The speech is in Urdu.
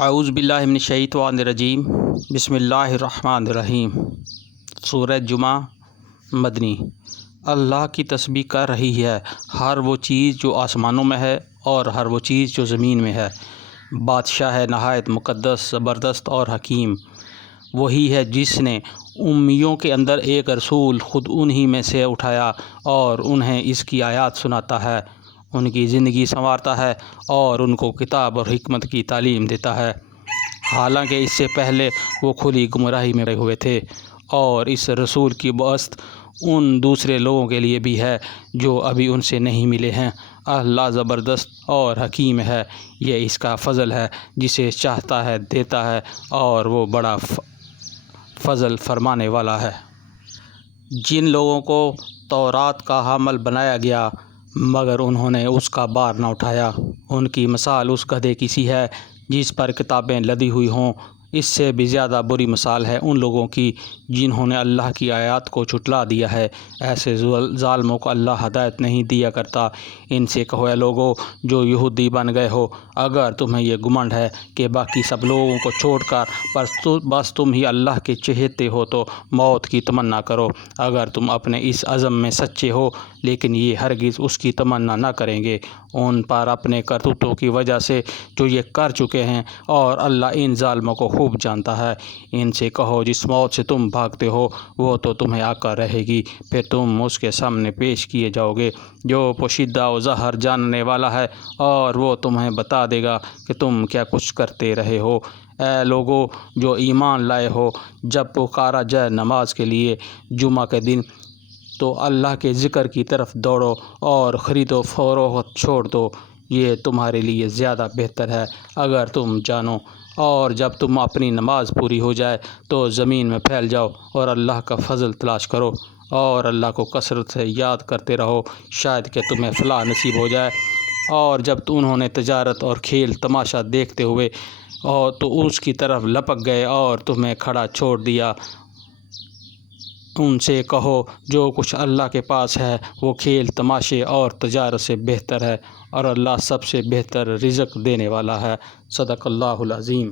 اعوذ باللہ من الشیطان الرجیم بسم اللہ الرحمن الرحیم۔ سورہ جمعہ مدنی۔ اللہ کی تسبیح کر رہی ہے ہر وہ چیز جو آسمانوں میں ہے اور ہر وہ چیز جو زمین میں ہے۔ بادشاہ ہے نہایت مقدس، زبردست اور حکیم۔ وہی ہے جس نے امیوں کے اندر ایک رسول خود انہی میں سے اٹھایا اور انہیں اس کی آیات سناتا ہے، ان کی زندگی سنوارتا ہے اور ان کو کتاب اور حکمت کی تعلیم دیتا ہے، حالانکہ اس سے پہلے وہ کھلی گمراہی میں رہے ہوئے تھے۔ اور اس رسول کی بعثت ان دوسرے لوگوں کے لیے بھی ہے جو ابھی ان سے نہیں ملے ہیں۔ اللہ زبردست اور حکیم ہے، یہ اس کا فضل ہے، جسے چاہتا ہے دیتا ہے، اور وہ بڑا فضل فرمانے والا ہے۔ جن لوگوں کو تورات کا حامل بنایا گیا مگر انہوں نے اس کا بار نہ اٹھایا، ان کی مثال اس گدھے کی سی ہے جس پر کتابیں لدی ہوئی ہوں۔ اس سے بھی زیادہ بری مثال ہے ان لوگوں کی جنہوں نے اللہ کی آیات کو جھٹلا دیا ہے۔ ایسے ظالموں کو اللہ ہدایت نہیں دیا کرتا۔ ان سے کہو اے لوگو جو یہودی بن گئے ہو، اگر تمہیں یہ گمنڈ ہے کہ باقی سب لوگوں کو چھوڑ کر بس تم ہی اللہ کے چہیتے ہو تو موت کی تمنا کرو۔ اگر تم اپنے اس عزم میں سچے ہو، لیکن یہ ہرگز اس کی تمنا نہ کریں گے ان پر اپنے کرتوتوں کی وجہ سے جو یہ کر چکے ہیں، اور اللہ ان ظالموں کو خوب جانتا ہے۔ ان سے کہو جس موت سے تم بھاگتے ہو وہ تو تمہیں آ کر رہے گی، پھر تم اس کے سامنے پیش کیے جاؤ گے، جو پوشیدہ و ظاہر جاننے والا ہے، اور وہ تمہیں بتا دے گا کہ تم کیا کچھ کرتے رہے ہو۔ اے لوگو جو ایمان لائے ہو، جب پکارا جائے نماز کے لیے جمعہ کے دن تو اللہ کے ذکر کی طرف دوڑو اور خرید و فروخت چھوڑ دو، یہ تمہارے لیے زیادہ بہتر ہے اگر تم جانو۔ اور جب تم اپنی نماز پوری ہو جائے تو زمین میں پھیل جاؤ اور اللہ کا فضل تلاش کرو، اور اللہ کو کثرت سے یاد کرتے رہو، شاید کہ تمہیں فلاح نصیب ہو جائے۔ اور جب انہوں نے تجارت اور کھیل تماشا دیکھتے ہوئے تو اس کی طرف لپک گئے اور تمہیں کھڑا چھوڑ دیا، ان سے کہو جو کچھ اللہ کے پاس ہے وہ کھیل تماشے اور تجارت سے بہتر ہے، اور اللہ سب سے بہتر رزق دینے والا ہے۔ صدق اللہ العظیم۔